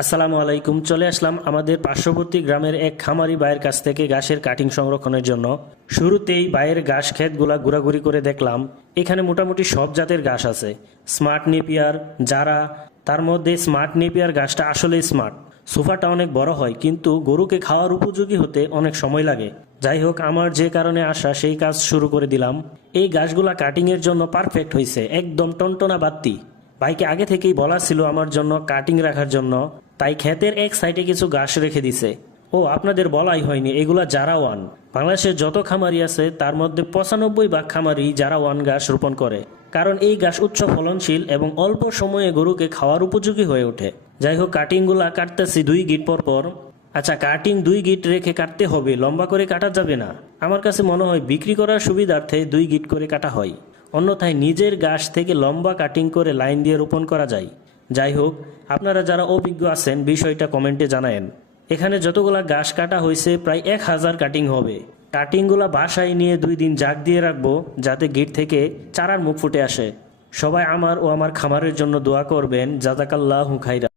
আসসালামু আলাইকুম। চলে আসলাম আমাদের পার্শ্ববর্তী গ্রামের এক খামারি ভাইয়ের কাছ থেকে ঘাসের কাটিং সংরক্ষণের জন্য। শুরুতেই ভাইয়ের ঘাস ক্ষেতগুলা ঘোরাঘুরি করে দেখলাম। এখানে মোটামুটি সব জাতের ঘাস আছে, স্মার্ট নেপিয়ার, যারা, তার মধ্যে স্মার্ট নেপিয়ার ঘাসটা আসলেই স্মার্ট। সোফাটা অনেক বড় হয়, কিন্তু গরুকে খাওয়ার উপযোগী হতে অনেক সময় লাগে। যাই হোক, আমার যে কারণে আসা সেই কাজ শুরু করে দিলাম। এই ঘাসগুলা কাটিংয়ের জন্য পারফেক্ট হয়েছে, একদম টনটনা বাত্তি। ভাইকে আগে থেকেই বলা ছিল আমার জন্য কাটিং রাখার জন্য, তাই ক্ষেতের এক সাইডে কিছু ঘাস রেখে দিছে। ও আপনাদের বলাই হয়নি, এগুলা জারা ওয়ান। বাংলাদেশের যত খামারি আছে তার মধ্যে 95% খামারি জারা ওয়ান ঘাস রোপণ করে, কারণ এই ঘাস উচ্চ ফলনশীল এবং অল্প সময়ে গরুকে খাওয়ার উপযোগী হয়ে ওঠে। যাই হোক, কাটিংগুলা কাটতেছি 2 গিট পর পর। আচ্ছা, কাটিং 2 গিট রেখে কাটতে হবে, লম্বা করে কাটা যাবে না। আমার কাছে মনে হয় বিক্রি করার সুবিধার্থে 2 গিট করে কাটা হয়, অন্যথায় নিজের ঘাস থেকে লম্বা কাটিং করে লাইন দিয়ে রোপণ করা যায়। যাই হোক, আপনারা যারা অভিজ্ঞ আছেন বিষয়টা কমেন্টে জানায়েন। এখানে যতগুলা ঘাস কাটা হয়েছে প্রায় 1000 কাটিং হবে। কাটিংগুলা বাসায় নিয়ে 2 দিন জাগ দিয়ে রাখবো, যাতে গিট থেকে চারার মুখ ফুটে আসে। সবাই আমার ও আমার খামারের জন্য দোয়া করবেন। জাযাকাল্লাহু খাইরা।